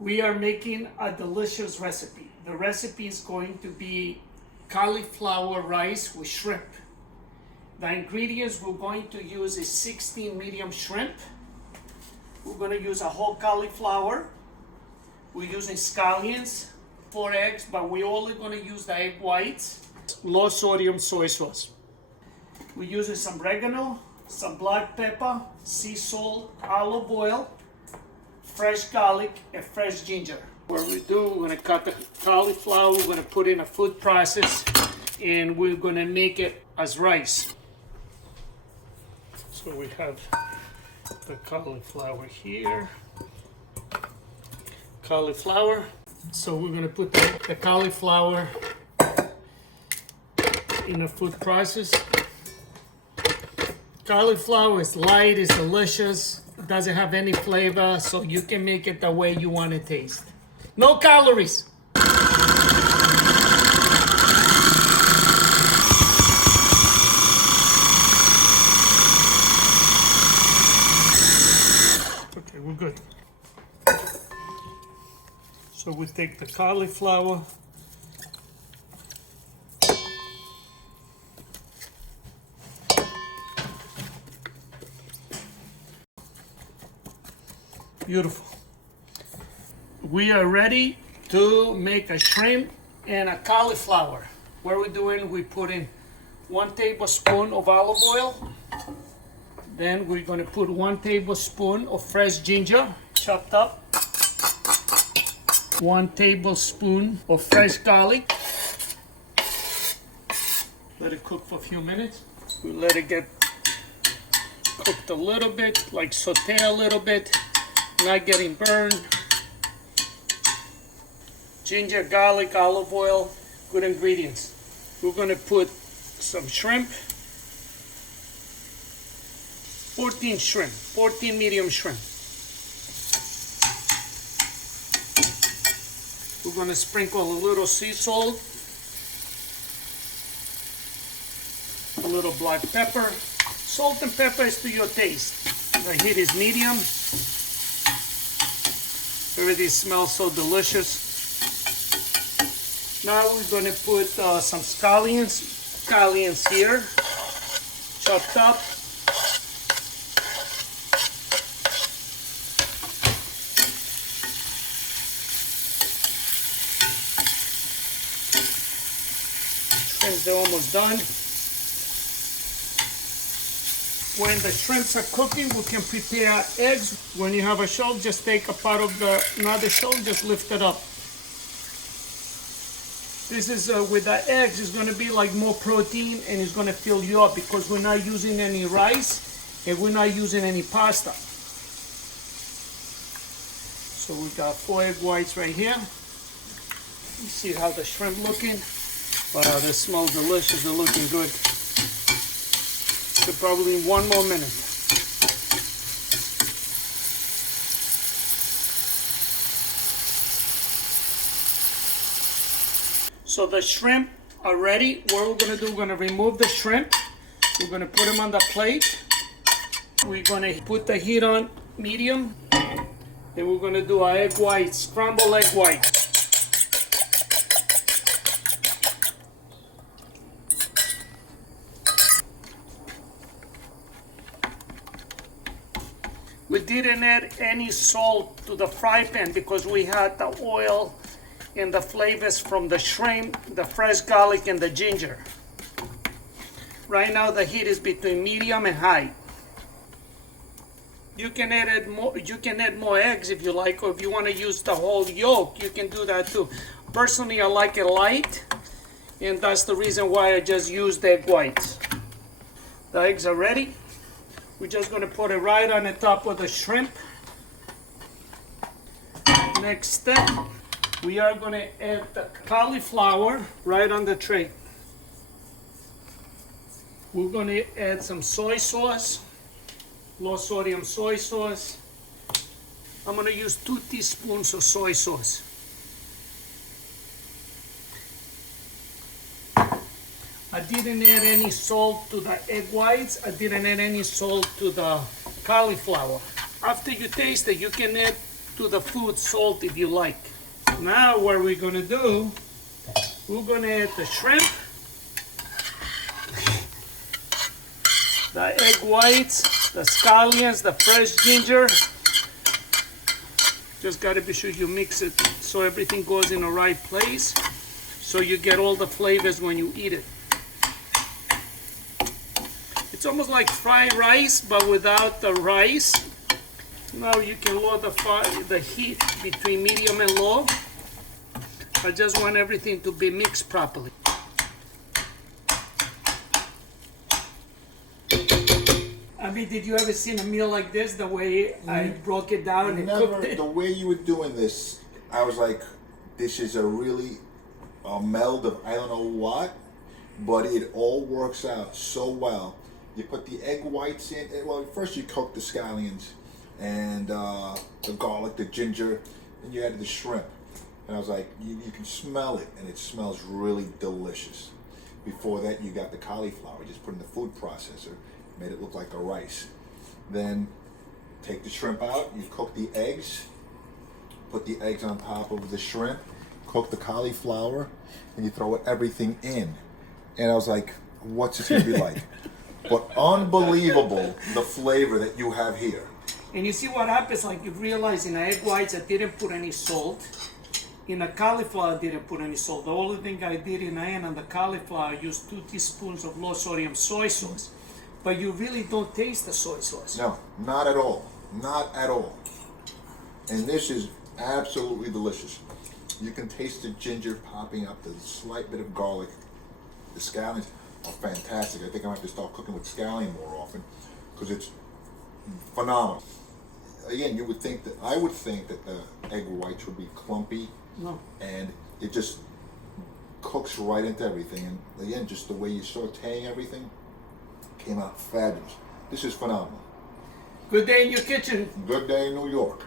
We are making a delicious recipe. The recipe is going to be cauliflower rice with shrimp. The ingredients we're going to use is 16 medium shrimp. We're going to use a whole cauliflower. We're using scallions, 4 eggs, but we're only going to use the egg whites. Low sodium soy sauce. We're using some oregano, some black pepper, sea salt, olive oil, fresh garlic, and fresh ginger. What we do, we're going to cut the cauliflower, we're going to put in a food process, and we're going to make it as rice. So we have the cauliflower here. Cauliflower. So we're going to put the cauliflower in a food process. Cauliflower is light, it's delicious, it doesn't have any flavor, so you can make it the way you want to taste. No calories. Okay, we're good. So we take the cauliflower, beautiful. We are ready to make a shrimp and a cauliflower. What we're doing, we put in 1 tablespoon of olive oil. Then we're going to put 1 tablespoon of fresh ginger chopped up. 1 tablespoon of fresh garlic. Let it cook for a few minutes. We let it get cooked a little bit, like saute a little bit, not getting burned. Ginger, garlic, olive oil, good ingredients. We're going to put some shrimp. 14 shrimp, 14 medium shrimp. We're going to sprinkle a little sea salt, a little black pepper. Salt and pepper is to your taste. The heat is medium. Everything smells so delicious. Now we're going to put some scallions here, chopped up. Shrimps are almost done. When the shrimps are cooking, we can prepare eggs. When you have a shell, just take a part of another shell, just lift it up. This is with the eggs, it's going to be like more protein and it's going to fill you up because we're not using any rice and we're not using any pasta. So we got 4 egg whites right here. You see how the shrimp looking? Wow, they smell delicious, they're looking good. So probably 1 more minute. So the shrimp are ready. What we're going to do, we're going to remove the shrimp. We're going to put them on the plate. We're going to put the heat on medium. Then we're going to do our egg whites, scrambled egg whites. We didn't add any salt to the fry pan because we had the oil and the flavors from the shrimp, the fresh garlic, and the ginger. Right now the heat is between medium and high. You can add more. You can add more eggs if you like, or if you want to use the whole yolk, you can do that too. Personally, I like it light, and that's the reason why I just used egg whites. The eggs are ready. We're just going to put it right on the top of the shrimp. Next step, we are going to add the cauliflower right on the tray. We're going to add some soy sauce, low sodium soy sauce. I'm going to use 2 teaspoons of soy sauce. I didn't add any salt to the egg whites. I didn't add any salt to the cauliflower. After you taste it, you can add to the food salt if you like. Now what we're gonna do, we're gonna add the shrimp, the egg whites, the scallions, the fresh ginger. Just gotta be sure you mix it so everything goes in the right place, so you get all the flavors when you eat it. It's almost like fried rice, but without the rice. Now you can lower the heat between medium and low. I just want everything to be mixed properly. I mean, did you ever see a meal like this, the way I broke it down and cooked it? The way you were doing this, I was like, this is a meld of I don't know what, but it all works out so well. You put the egg whites in. Well, first you cook the scallions and the garlic, the ginger, and you added the shrimp. And I was like, you can smell it, and it smells really delicious. Before that, you got the cauliflower, just put in the food processor, made it look like a rice. Then take the shrimp out, you cook the eggs, put the eggs on top of the shrimp, cook the cauliflower, and you throw everything in. And I was like, what's this gonna be like? But unbelievable, the flavor that you have here. And you see what happens, like you realize in the egg whites I didn't put any salt. In the cauliflower I didn't put any salt. The only thing I did in the end on the cauliflower, I used 2 teaspoons of low sodium soy sauce. But you really don't taste the soy sauce. No, not at all. Not at all. And this is absolutely delicious. You can taste the ginger popping up, the slight bit of garlic. The scallions are fantastic. I think I might have to start cooking with scallion more often because it's phenomenal. Again, I would think that the egg whites would be clumpy. No. And it just cooks right into everything. And again, just the way you're sauteing everything came out fabulous. This is phenomenal. Good day in your kitchen. Good day in New York.